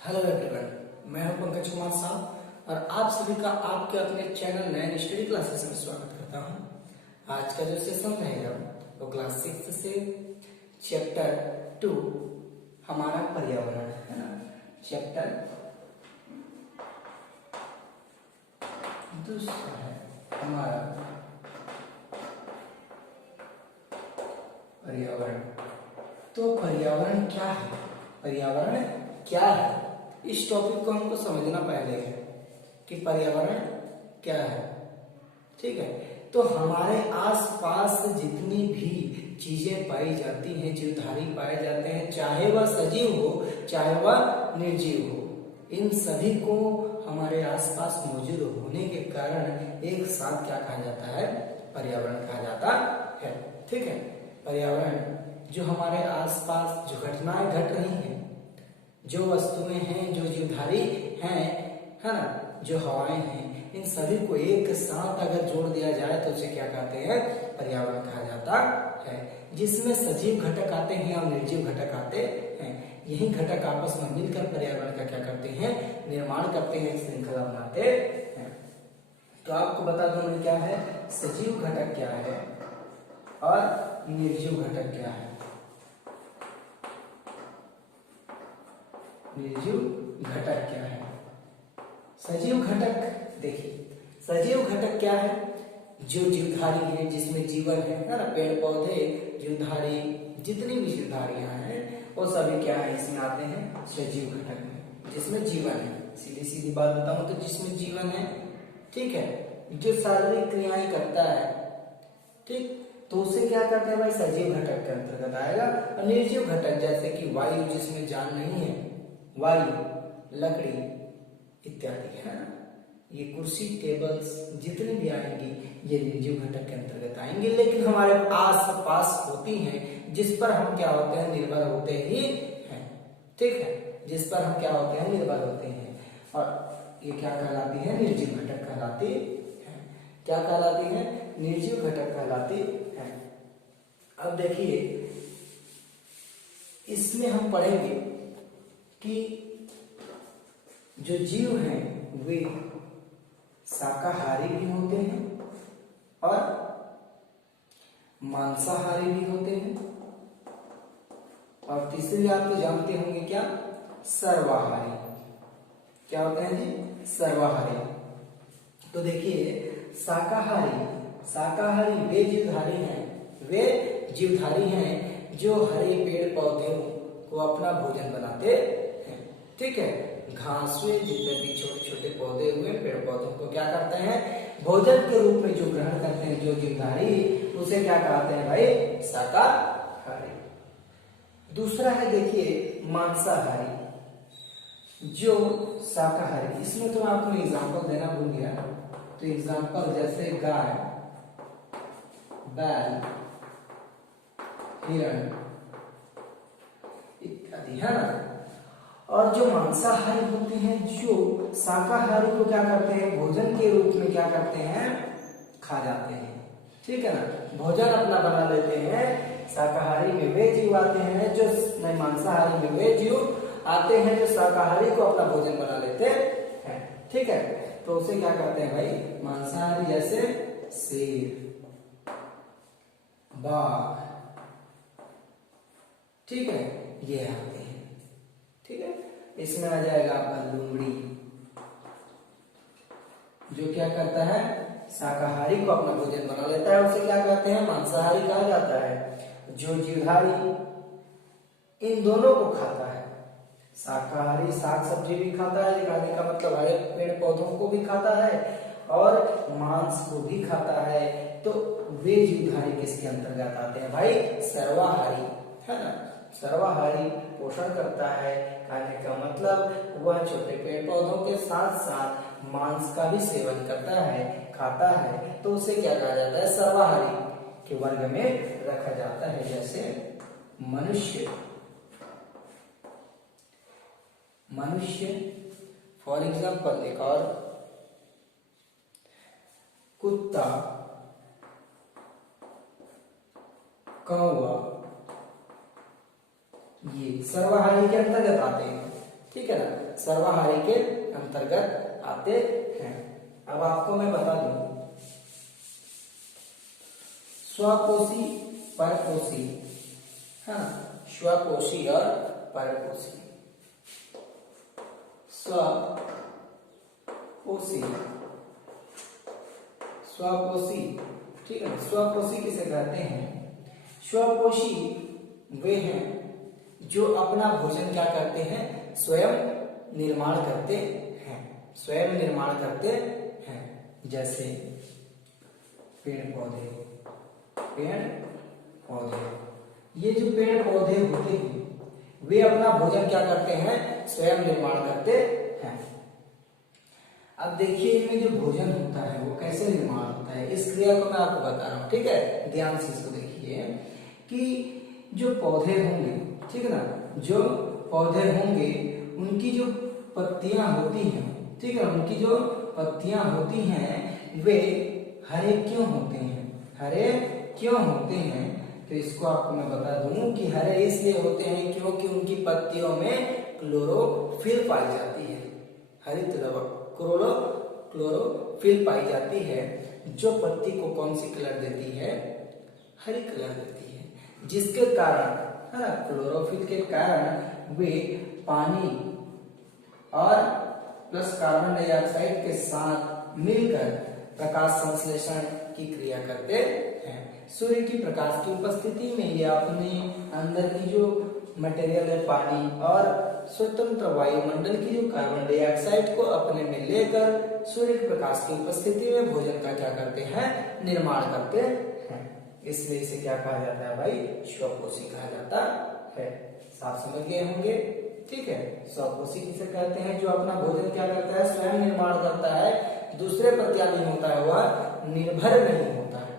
Hello everyone, मैं हूं पंकज कुमार साहब और आप सभी का आपके अपने चैनल नैन स्टडी क्लासेस में स्वागत करता हूं। आज का जो सेशन रहेगा वो क्लास 6 से चैप्टर 2 हमारा पर्यावरण है ना। चैप्टर दूसरा है हमारा पर्यावरण। तो पर्यावरण क्या है, पर्यावरण क्या है, इस टॉपिक को हमको समझना पहले है कि पर्यावरण क्या है। ठीक है, तो हमारे आसपास जितनी भी चीजें पाई जाती हैं, जीवधारी पाए जाते हैं, चाहे वह सजीव हो चाहे वह निर्जीव हो, इन सभी को हमारे आसपास मौजूद होने के कारण एक साथ क्या कहा जाता है, पर्यावरण कहा जाता है। ठीक है, पर्यावरण जो हमारे आसपास जो घटनाएं घट रही हैं, जो वस्तुएं हैं, जो जीवधारी हैं, है ना, जो हवाएं हैं, इन सभी को एक साथ अगर जोड़ दिया जाए तो उसे क्या कहते हैं, पर्यावरण कहा जाता है। जिसमें सजीव घटक आते हैं और निर्जीव घटक आते हैं। यही घटक आपस में मिलकर पर्यावरण का क्या करते हैं, निर्माण करते हैं, एक श्रृंखला बनाते हैं। तो आपको बता दूं मैं क्या है, सजीव घटक क्या है और निर्जीव घटक क्या है। निर्जीव घटक क्या है, सजीव घटक देखिए, सजीव घटक क्या है, जो जीवधारी है, जिसमें जीवन है ना, पेड़ पौधे, जीवधारी, जितनी भी जीवधारियां हैं वो सभी क्या है, इसमें आते हैं सजीव घटक में, जिसमें जीवन है। सीधी सीधी बात बताऊं तो जिसमें जीवन है, ठीक है, जो शारीरिक क्रियाएं करता है, ठीक, तो उसे क्या करते हैं भाई, सजीव घटक के अंतर्गत आएगा। और निर्जीव घटक जैसे कि वायु, जिसमें जान नहीं है, वायु, लकड़ी इत्यादि है ना, ये कुर्सी, टेबल्स जितने भी आएंगी ये निर्जीव घटक के अंतर्गत आएंगे। लेकिन हमारे आस पास होती हैं, जिस पर हम क्या होते हैं, निर्भर होते ही हैं। ठीक है, जिस पर हम क्या होते हैं, निर्भर होते हैं, और ये क्या कहलाती है, निर्जीव घटक कहलाती है। क्या कहलाती है, निर्जीव घटक कहलाती है। अब देखिए, इसमें हम पढ़ेंगे कि जो जीव हैं वे शाकाहारी भी होते हैं और मांसाहारी भी होते हैं, और तीसरी आप तो जानते होंगे क्या, सर्वाहारी। क्या होते हैं जी, सर्वाहारी। तो देखिए, शाकाहारी, शाकाहारी वे जीवधारी हैं, वे जीवधारी हैं जो हरे पेड़ पौधे को अपना भोजन बनाते हैं। ठीक है, घासवे जितने भी छोटे छोटे पौधे हुए, पेड़ पौधों को क्या करते हैं, भोजन के रूप में जो ग्रहण करते हैं, जो जीवधारी, उसे क्या कहते हैं भाई, शाकाहारी। दूसरा है देखिए मांसाहारी, जो शाकाहारी। इसमें तो आपको एग्जांपल देना भूल गया, तो एग्जांपल जैसे गाय, बैल, हिरण इत्यादि है ना। और जो मांसाहारी होते हैं, जो शाकाहारी को क्या करते हैं, भोजन के रूप में क्या करते हैं, खा जाते हैं। ठीक है ना, भोजन अपना बना लेते हैं। शाकाहारी में वे जीव आते हैं जो, नहीं, मांसाहारी में वे जीव आते हैं जो शाकाहारी को अपना भोजन बना लेते हैं। ठीक है, तो उसे क्या कहते हैं भाई, मांसाहारी, जैसे शेर, बाघ, ठीक है, ये आते हैं। ठीक है, इसमें आ जाएगा आपका लोमड़ी, जो क्या करता है, शाकाहारी को अपना भोजन बना लेता है, उसे क्या कहते हैं, मांसाहारी कहा जाता है। जो जीवधारी इन दोनों को खाता है, शाकाहारी साग सब्जी भी खाता है, खाने का मतलब हरे पेड़ पौधों को भी खाता है और मांस को भी खाता है, तो वे जीवधारी किसके अंतर्गत आते हैं भाई, सर्वाहारी, है ना। सर्वाहारी पोषण करता है, खाने का मतलब वह छोटे पेड़ पौधों के साथ साथ मांस का भी सेवन करता है, खाता है, तो उसे क्या कहा जाता है, सर्वाहारी के वर्ग में रखा जाता है। जैसे मनुष्य, मनुष्य फॉर एग्जाम्पल, एक और कुत्ता, कौवा, ये सर्वाहारी के अंतर्गत आते हैं। ठीक है ना, सर्वाहारी के अंतर्गत आते हैं। अब आपको मैं बता दूं, स्वकोशी, परकोशी, है ना, स्वकोशी और परकोशी। स्वकोशी, स्वकोशी, ठीक है ना। स्वकोशी किसे कहते हैं? स्वकोशी वे हैं जो अपना भोजन क्या करते हैं? स्वयं निर्माण करते हैं, स्वयं निर्माण करते हैं। जैसे पेड़ पौधे, पेड़ पौधे, ये जो पेड़ पौधे होते हैं वे अपना भोजन क्या करते हैं? स्वयं निर्माण करते हैं। अब देखिए इनमें जो भोजन होता है वो कैसे निर्माण होता है, इस क्रिया को मैं आपको बता रहा हूं, ठीक है। ध्यान से इसको देखिए कि जो पौधे होंगे, ठीक है ना, जो पौधे होंगे उनकी जो पत्तियां होती हैं, ठीक है, उनकी जो पत्तियां होती हैं वे हरे क्यों होते हैं? हरे क्यों होते हैं? तो इसको आपको मैं बता दूं कि हरे इसलिए होते हैं क्योंकि उनकी पत्तियों में क्लोरोफिल पाई जाती है, हरित द्रव्य क्लोरोफिल पाई जाती है, जो पत्ती को कौन सी कलर देती है? हरी कलर देती है, जिसके कारण, है ना, क्लोरोफिल के कारण वे पानी और प्लस कार्बन डाइऑक्साइड के साथ मिलकर प्रकाश संश्लेषण की क्रिया करते हैं। सूर्य की प्रकाश की उपस्थिति में ये अपने अंदर की जो मटेरियल है पानी और स्वतंत्र वायुमंडल की जो कार्बन डाइऑक्साइड को अपने में लेकर सूर्य के प्रकाश की उपस्थिति में भोजन का क्या करते हैं? निर्माण करते हैं। इसलिए इसे क्या कहा जाता है भाई? स्वकोशी कहा जाता है। साफ समझ गए होंगे, ठीक है। स्वकोशी किसे कहते हैं? जो अपना भोजन क्या करता है? स्वयं निर्माण करता है, दूसरे पर क्या नहीं होता है? वह निर्भर नहीं होता है,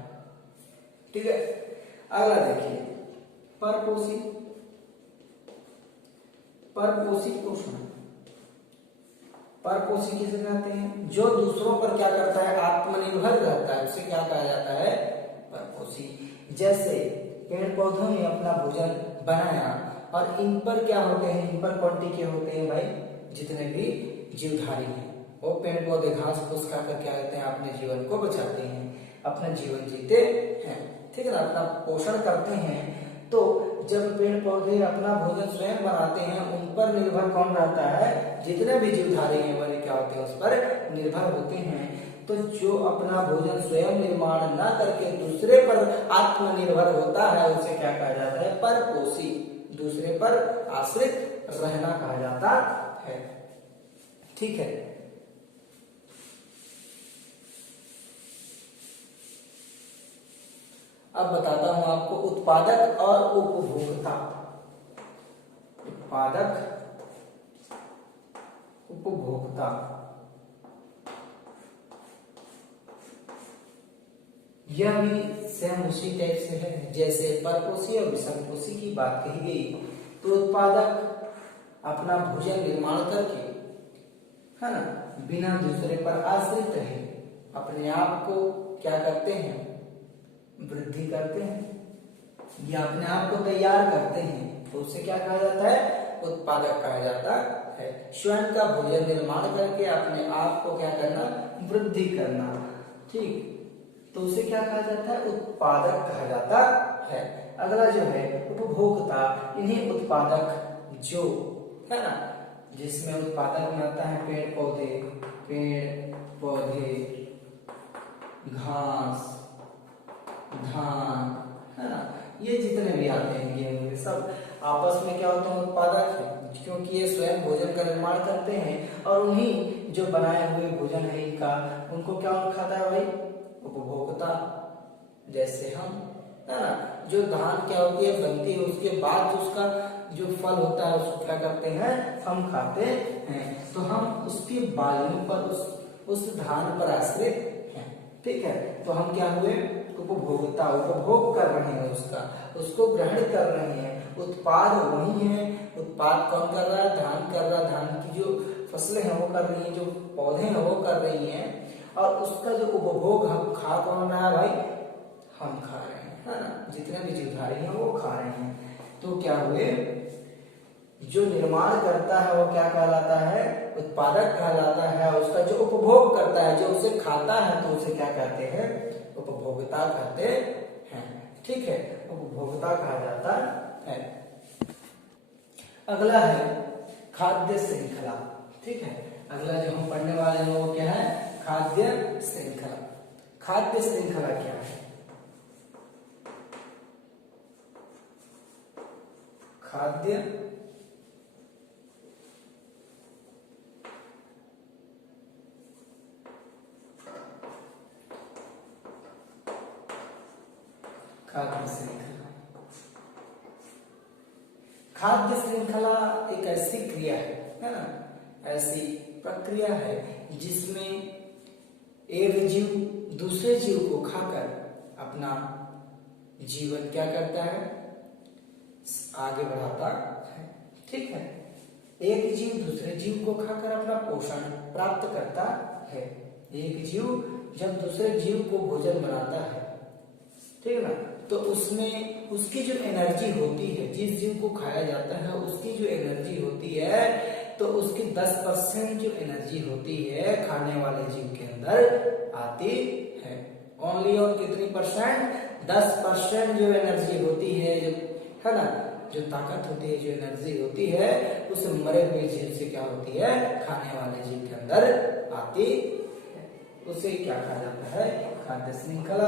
ठीक है। अगला देखिए परपोषी, परपोषी पोषण, परपोषी किसे कहते हैं? जो दूसरों पर क्या करता है? आत्मनिर्भर रहता है, उसे क्या कहा जाता है? परपोषी। जैसे पेड़ पौधों ने अपना भोजन बनाया और इन पर क्या होते हैं? इन पर कौन टिके होते हैं भाई? जितने भी जीवधारी हैं वो पेड़ पौधे घास फूस खाकर क्या करते हैं? अपने जीवन को बचाते हैं, अपना जीवन जीते हैं, ठीक है ना, अपना पोषण करते हैं। तो जब पेड़ पौधे अपना भोजन स्वयं बनाते हैं, उन पर निर्भर कौन रहता है? जितने भी जीवधारी हैं वे क्या होते हैं? उस पर निर्भर होते हैं। तो जो अपना भोजन स्वयं निर्माण न करके दूसरे पर आत्मनिर्भर होता है उसे क्या कहा जाता है? परपोषी। दूसरे पर आश्रित रहना कहा जाता है, ठीक है। अब बताता हूं आपको उत्पादक और उपभोक्ता। उत्पादक, उपभोक्ता, यह भी सेम उसी टाइप से है जैसे परपोषी और विषमपोषी की बात कही गई। तो उत्पादक अपना भोजन निर्माण करके, है ना, बिना दूसरे पर आश्रित रहे अपने आप को क्या करते हैं? वृद्धि करते हैं या अपने आप को तैयार करते हैं, तो उसे क्या कहा जाता है? उत्पादक कहा जाता है। स्वयं का भोजन निर्माण करके अपने आप को क्या करना? वृद्धि करना, ठीक, तो उसे क्या कहा जाता है? उत्पादक कहा जाता है। अगला जो है उपभोक्ता, इन्हीं उत्पादक जो है ना, जिसमें उत्पादक में आता है पेड़ पौधे, घास, धान, है ना, ये जितने भी आते हैं ये सब आपस में क्या होते हैं? उत्पादक है, क्योंकि ये स्वयं भोजन का निर्माण करते हैं और उन्हीं जो बनाए हुए भोजन है इनका उनको क्या खाता है भाई? उपभोक्ता। जैसे हम, है ना, जो धान क्या होती है? बनती है, उसके बाद उसका जो फल होता है उसको क्या करते हैं? हम खाते हैं। तो हम उसकी बालियों पर, उस धान पर आश्रित हैं, ठीक है। तो हम क्या हुए? उपभोक्ता, उपभोग कर रहे हैं उसको ग्रहण कर रहे हैं। उत्पाद वही है, उत्पाद कौन कर रहा है? धान कर रहा है, धान की जो फसलें हैं वो कर रही है, जो पौधे हैं वो कर रही हैं, और उसका जो उपभोग हम खा कौन रहा है भाई? हम खा रहे हैं, है ना, जितने भी जीवधारी हैं वो खा रहे हैं। तो क्या हुए? जो निर्माण करता है वो क्या कहलाता है? उत्पादक कहलाता है। उसका जो उपभोग करता है, जो उसे खाता है, तो उसे क्या कहते हैं? उपभोक्ता कहते हैं। ठीक है, उपभोक्ता कहा जाता है। अगला है खाद्य श्रृंखला। ठीक है, अगला जो हम पढ़ने वाले हैं वो क्या है? खाद्य श्रृंखला। खाद्य श्रृंखला क्या है? खाद्य श्रृंखला। खाद्य श्रृंखला एक ऐसी क्रिया है ना, ऐसी प्रक्रिया है जिसमें एक जीव दूसरे जीव को खाकर अपना जीवन क्या करता है? आगे बढ़ाता है। ठीक है, एक जीव दूसरे जीव को खाकर अपना पोषण प्राप्त करता है। एक जीव जब दूसरे जीव को भोजन बनाता है, ठीक है ना, तो उसमें उसकी जो एनर्जी होती है, जिस जीव को खाया जाता है उसकी जो एनर्जी होती है, तो उसकी 10% जो एनर्जी होती है खाने वाले जीव के अंदर आती है। ओनली और कितनी परसेंट? 10% जो एनर्जी होती है, जो है ना, जो ताकत होती है, जो एनर्जी होती है, उस मरे हुए जीव से क्या होती है? खाने वाले जीव के अंदर आती है। उसे क्या कहा जाता है? खाद्य श्रृंखला।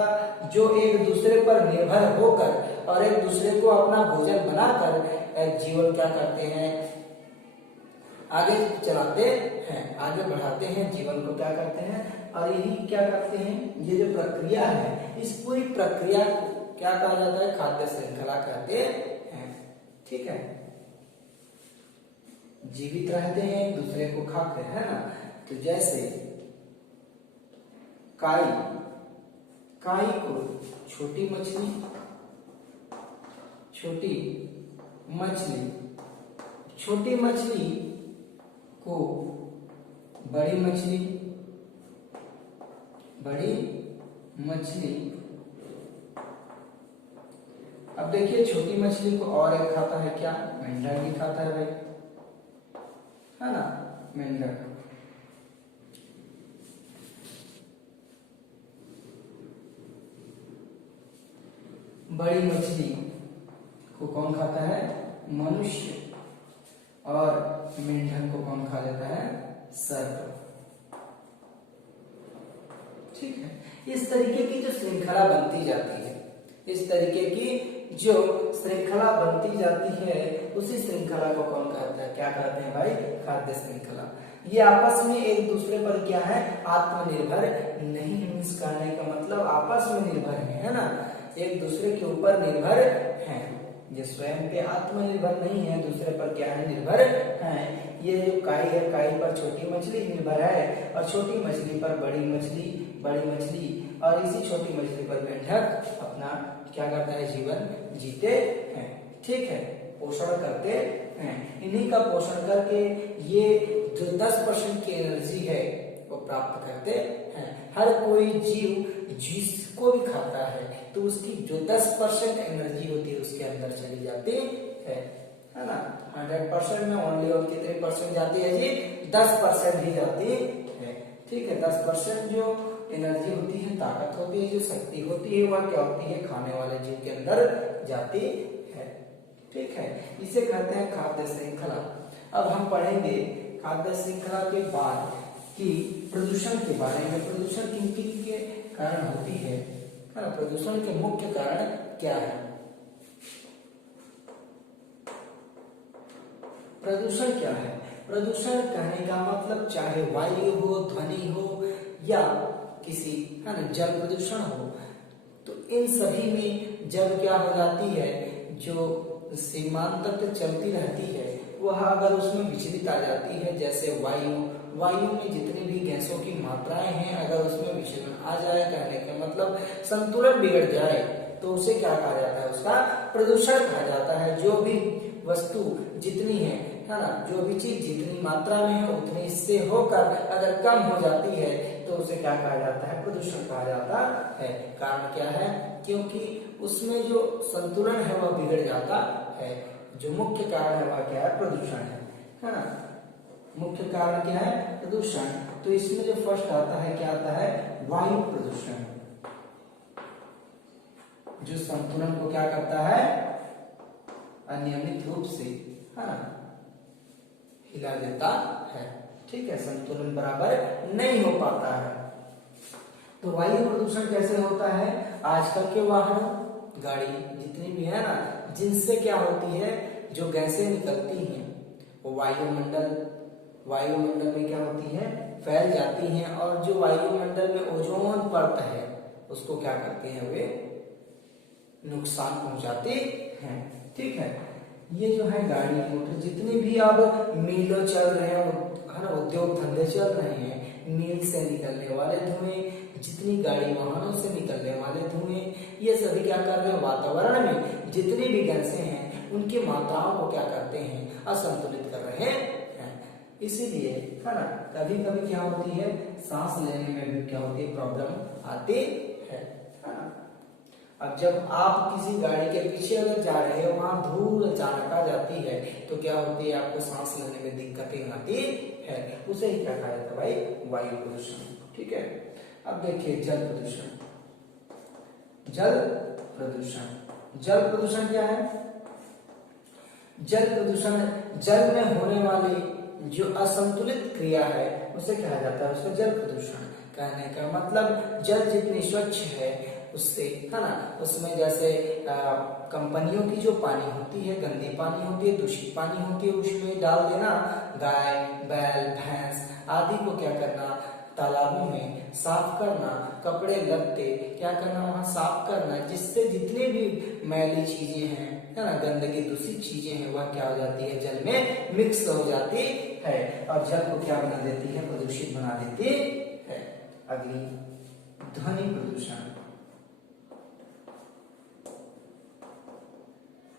जो एक दूसरे पर निर्भर होकर और एक दूसरे को अपना भोजन बनाकर जीवन क्या करते हैं? आगे चलाते हैं, आगे बढ़ाते हैं, जीवन को क्या करते हैं? और यही क्या करते हैं? ये जो प्रक्रिया है, इस पूरी प्रक्रिया को क्या कहा जाता है? खाद्य श्रृंखला कहते हैं। ठीक है, जीवित रहते हैं, एक दूसरे को खाते हैं, है ना। तो जैसे काई को छोटी मछली को बड़ी मछली। अब देखिए, छोटी मछली को और एक खाता है क्या? मेंढक भी खाता है भाई, है ना, मेंढक। बड़ी मछली को कौन खाता है? मनुष्य। और मेंढक को कौन खा लेता है? सर्प। ठीक है, इस तरीके की जो श्रृंखला बनती जाती है, इस तरीके की जो श्रृंखला बनती जाती है, उसी श्रृंखला को कौन कहता है? क्या कहते हैं भाई? खाद्य श्रृंखला। ये आपस में एक दूसरे पर क्या है? आत्मनिर्भर नहीं। मीन्स कहने का मतलब आपस में निर्भर है ना, एक दूसरे के ऊपर निर्भर हैं। ये स्वयं पे आत्मनिर्भर नहीं है, दूसरे पर क्या है? निर्भर है। ये जो काई है, काई पर छोटी मछली निर्भर है, और छोटी मछली पर बड़ी मछली, और इसी छोटी मछली पर मेंढक अपना क्या करता है? जीवन जीते हैं। ठीक है, पोषण करते हैं। इन्हीं का पोषण करके ये जो 10% की एनर्जी है वो प्राप्त करते हैं। हर कोई जीव जिसको भी खाता है तो उसकी जो 10% एनर्जी होती है उसके अंदर चली जाती है ना। 100% में ओनली और कितने परसेंट जाती है जी? 10% ही जाती है। ठीक है, 10% जो एनर्जी होती है, ताकत होती है, जो शक्ति होती है, वह क्या होती है? खाने वाले जीव के अंदर जाती है। ठीक है, इसे कहते हैं खाद्य श्रृंखला। अब हम पढ़ेंगे खाद्य श्रृंखला के बाद कि प्रदूषण के बारे में। प्रदूषण किन के कारण होती है ना, प्रदूषण के मुख्य कारण क्या है? प्रदूषण क्या है? प्रदूषण कहने का मतलब चाहे वायु हो, ध्वनि हो, या किसी, है ना, जल प्रदूषण हो, तो इन सभी में जब क्या हो जाती है, जो सीमांत चलती रहती है, वह अगर उसमें विचलित आ जाती है, जैसे वायु में जितनी भी गैसों की मात्राएं हैं, अगर उसमें विचलन आ जाए, कहने का मतलब संतुलन बिगड़ जाए, तो उसे क्या कहा जाता है? उसका प्रदूषण कहा जाता है। जो भी वस्तु जितनी है ना, जो भी चीज जितनी मात्रा में है उतनी इससे होकर अगर कम हो जाती है तो उसे क्या कहा जाता है? प्रदूषण कहा जाता है। कारण क्या है? क्योंकि उसमें जो संतुलन है वह बिगड़ जाता है। जो मुख्य कारण है वह क्या है, प्रदूषण है ना। मुख्य कारण क्या है, प्रदूषण। तो इसमें जो फर्स्ट आता है क्या आता है, वायु प्रदूषण, जो संतुलन को क्या करता है, अनियमित रूप से, है ना, हिला देता है। ठीक है, संतुलन बराबर नहीं हो पाता है। तो वायु प्रदूषण कैसे होता है, आजकल के वाहन, गाड़ी जितनी भी है ना, जिनसे क्या होती है, जो गैसें निकलती हैं वो वायुमंडल में क्या होती है, फैल जाती हैं, और जो वायुमंडल में ओजोन परत है उसको क्या करते हैं, वे नुकसान पहुंचाते हैं। ठीक है, ये जो है गाड़ी मोटर जितनी भी अब मिलों चल रहे हैं, है ना, उद्योग धंधे चल रहे हैं, मिल से निकलने वाले धुएं, जितनी गाड़ी वाहनों से निकलने वाले धुएं, ये सभी क्या कर रहे हैं, वातावरण में जितनी भी गैसें हैं उनकी मात्राओं को क्या करते हैं, असंतुलित कर रहे हैं। इसीलिए, है ना, कभी कभी क्या होती है, सांस लेने में भी क्या होती है, प्रॉब्लम आती है ना। अब जब आप किसी गाड़ी के पीछे अगर जा रहे हो, वहां धूल अचानक आ जाती है तो क्या होती है, आपको सांस लेने में दिक्कतें आती है। उसे ही क्या कहा जाता है भाई, वायु प्रदूषण। ठीक है, अब देखिए जल प्रदूषण। जल प्रदूषण क्या है, जल प्रदूषण जल में होने वाली जो असंतुलित क्रिया है उसे कहा जाता है, उसको जल प्रदूषण। कहने का मतलब जल जितनी स्वच्छ है उससे, है ना, उसमें जैसे कंपनियों की जो पानी होती है, गंदी पानी होती है, दूषित पानी होती है, उसमें डाल देना, गाय बैल भैंस आदि को क्या करना, तालाबों में साफ करना, कपड़े लत्ते क्या करना, वहां साफ करना, जिससे जितनी भी मैली चीजें हैं, है ना, गंदगी दूषित चीजें हैं, वह क्या हो जाती है, जल में मिक्स हो जाती है और जल को क्या बना देती है, प्रदूषित बना देती है। अगली ध्वनि प्रदूषण।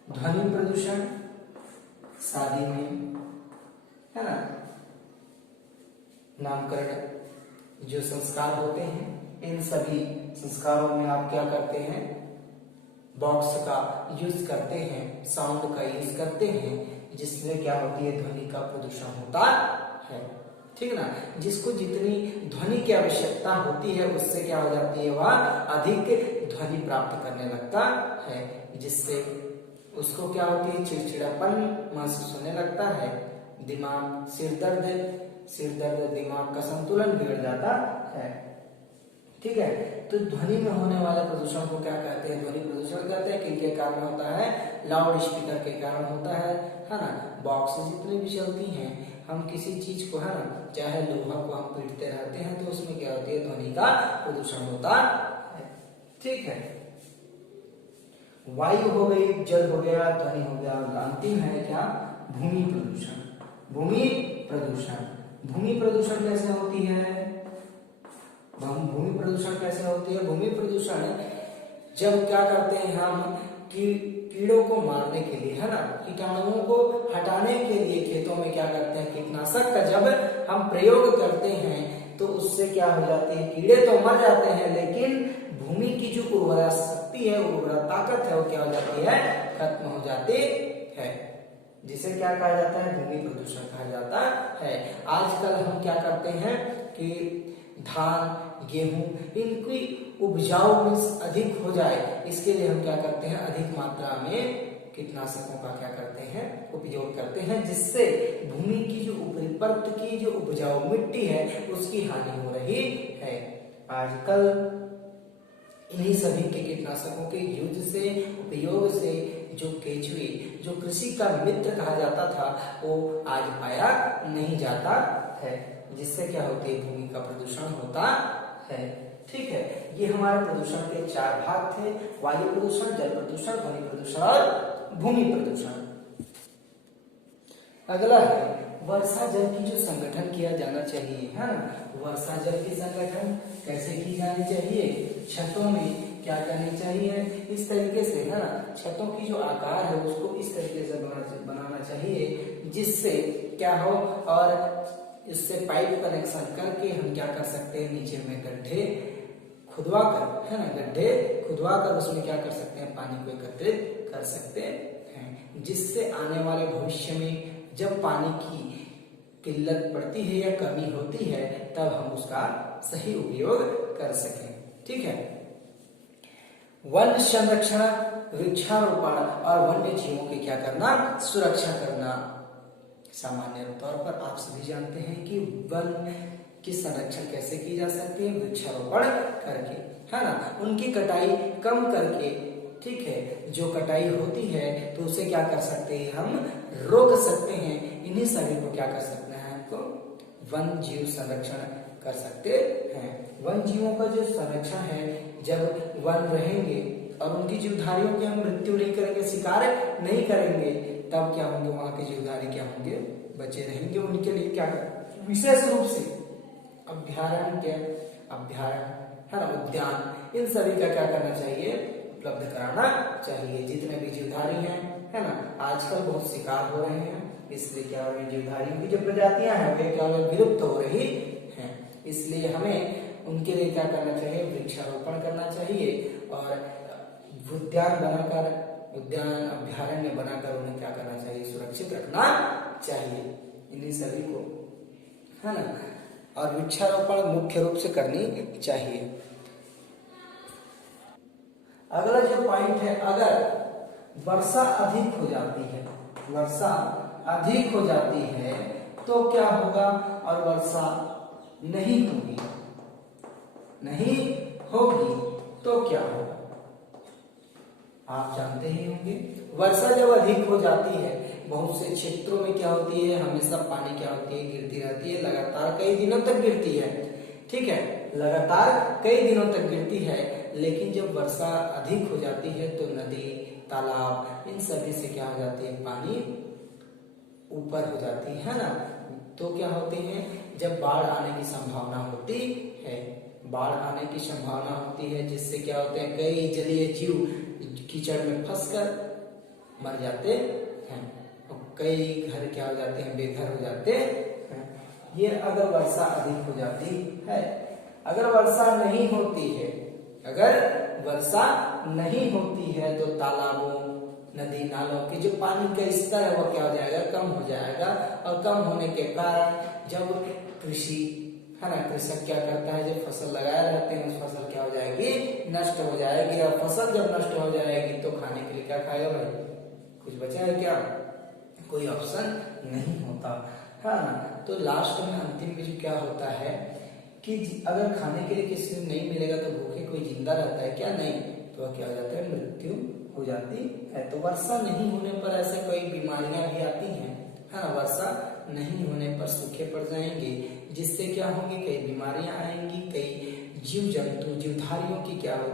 ध्वनि प्रदूषण शादी में, है ना, नामकरण जो संस्कार होते हैं, इन सभी संस्कारों में आप क्या करते हैं, बॉक्स का यूज करते हैं, साउंड का यूज करते हैं, जिसमें क्या होती है, ध्वनि का प्रदूषण होता है। ठीक है ना, जिसको जितनी ध्वनि की आवश्यकता होती है उससे क्या हो जाती है, वह अधिक ध्वनि प्राप्त करने लगता है, जिससे उसको क्या होती है, चिड़चिड़ापन महसूस होने लगता है, दिमाग, सिर दर्द, दिमाग का संतुलन बिगड़ जाता है। ठीक है, तो ध्वनि में होने वाले प्रदूषण को क्या कहते हैं, ध्वनि प्रदूषण कहते हैं। किनके कारण होता है, लाउड स्पीकर के कारण होता है ना, बॉक्स जितनी भी चलती हैं, हम किसी चीज को, है ना, चाहे लोहा को हम पीटते रहते हैं तो उसमें क्या होती है, ध्वनि का प्रदूषण होता है। ठीक है, वायु हो गई, जल हो गया, ध्वनि हो गया, अंतिम है क्या, भूमि प्रदूषण। भूमि प्रदूषण कैसे होती है, भूमि प्रदूषण कैसे होती है, भूमि प्रदूषण जब क्या करते हैं हम, कि कीड़ों को मारने के लिए, है ना, कीटाणुओं को हटाने के लिए खेतों में क्या करते हैं, कीटनाशक का जब हम प्रयोग करते हैं तो उससे क्या हो जाती है, कीड़े तो मर जाते हैं, लेकिन भूमि की जो उर्वरा शक्ति है, उर्वरा ताकत है, वो क्या हो जाती है, खत्म हो जाती है, जिसे क्या कहा जाता है, भूमि प्रदूषण कहा जाता है। आजकल हम क्या करते हैं कि धान गेहूं इनकी उपजाऊ में अधिक हो जाए, इसके लिए हम क्या करते हैं, अधिक मात्रा में कीटनाशकों का क्या करते हैं, उपयोग करते हैं, जिससे भूमि की जो ऊपरी परत की जो उपजाऊ मिट्टी है उसकी हानि हो रही है। आजकल इन्हीं सभी के कीटनाशकों के यूज से, उपयोग से जो केचुए, जो कृषि का मित्र कहा जाता था, वो आज पाया नहीं जाता है, जिससे क्या होती है, भूमि का प्रदूषण होता है। ठीक है, ये हमारे प्रदूषण के 4 भाग थे, वायु प्रदूषण, जल प्रदूषण, ध्वनि प्रदूषण और भूमि प्रदूषण। अगला है वर्षा जल की जो संगठन किया जाना चाहिए, है ना, वर्षा जल की संगठन कैसे की जानी चाहिए, छतों में क्या करनी चाहिए, इस तरीके से, है ना, छतों की जो आकार है उसको इस तरीके से बनाना चाहिए, जिससे क्या हो, और इससे पाइप कनेक्शन करके हम क्या कर सकते हैं, नीचे में गड्ढे खुदवा कर, है ना, गड्ढे खुदवा कर उसमें क्या कर सकते हैं, पानी को एकत्रित कर सकते हैं। जिससे आने वाले भविष्य में जब पानी की किल्लत पड़ती है या कमी होती है तब हम उसका सही उपयोग कर सकें। ठीक है। वन संरक्षण, वृक्षारोपण और वन्य जीवों की क्या करना, सुरक्षा करना। सामान्य तौर पर आप सभी जानते हैं कि वन की संरक्षण कैसे की जा सकती है, वृक्षारोपण करके, है ना, उनकी कटाई कम करके। ठीक है, जो कटाई होती है तो उसे क्या कर सकते हैं, हम रोक सकते हैं। इन्हीं सभी को क्या कर सकते हैं, आपको वन जीव संरक्षण कर सकते हैं। वन जीवों का जो संरक्षण है, जब वन रहेंगे और उनकी जीवधारियों की हम मृत्यु नहीं करेंगे, शिकार नहीं करेंगे, तब क्या होंगे, वहां के जीवधारी क्या होंगे, बचे रहेंगे। उनके लिए क्या कर, विशेष रूप से अभ्यारण्य है ना, उद्यान, इन सभी का क्या करना चाहिए, उपलब्ध कराना चाहिए। जितने भी जीवधारी हैं, है ना, आजकल बहुत शिकार हो रहे हैं, इसलिए क्या हो रही है, जीवधारियों की जो प्रजातियां हैं वे क्या विलुप्त हो रही हैं। इसलिए हमें उनके लिए क्या करना चाहिए, वृक्षारोपण करना चाहिए और उद्यान बनाकर, उद्यान अभ्यारण्य बनाकर उन्हें क्या करना चाहिए, सुरक्षित रखना चाहिए। इन्हीं सभी को, है ना, और वृक्षारोपण मुख्य रूप से करनी चाहिए। अगला जो पॉइंट है, अगर वर्षा अधिक हो जाती है, वर्षा अधिक हो जाती है तो क्या होगा, और वर्षा नहीं होगी, नहीं होगी तो क्या होगा, आप जानते ही होंगे। वर्षा जब अधिक हो जाती है, बहुत से क्षेत्रों में क्या होती है, हमेशा पानी क्या होती है, गिरती रहती है, लगातार कई दिनों तक गिरती है। ठीक है, लगातार कई दिनों तक गिरती है। लेकिन जब वर्षा अधिक हो जाती है तो नदी, तालाब, इन सभी से क्या हो जाती है, पानी ऊपर हो जाती है ना। तो क्या होते हैं, जब बाढ़ आने की संभावना होती है, बाढ़ आने की संभावना होती है, जिससे क्या होते हैं, कई जलीय जीव कीचड़ में फंसकर मर जाते हैं और कई घर क्या हो जाते हैं, बेघर हो जाते हैं। ये अगर वर्षा अधिक हो जाती है। अगर वर्षा नहीं होती है, अगर वर्षा नहीं होती है तो तालाबों, नदी नालों के जो पानी का स्तर है वो क्या हो जाएगा, कम हो जाएगा। और कम होने के कारण जब कृषि, है ना, कृषक क्या करता है, जब फसल लगाए रहते हैं उस फसल क्या हो जाएगी, नष्ट हो जाएगी। और फसल जब नष्ट हो जाएगी तो खाने के लिए क्या खाएगा भाई, कुछ बचा है क्या, कोई ऑप्शन नहीं होता, है ना। तो लास्ट में अंतिम में जो क्या होता है कि अगर खाने के लिए किसी को नहीं मिलेगा तो भूखे कोई जिंदा रहता है क्या, नहीं, तो क्या हो जाता है, मृत्यु हो जाती है। तो वर्षा नहीं होने पर ऐसे कई बीमारियां भी आती हैं, है ना। वर्षा नहीं होने पर सूखे पड़ जाएंगे, जिससे क्या होंगे, कई बीमारियां आएंगी, कई जीव जंतु, जीवधारियों की क्या हो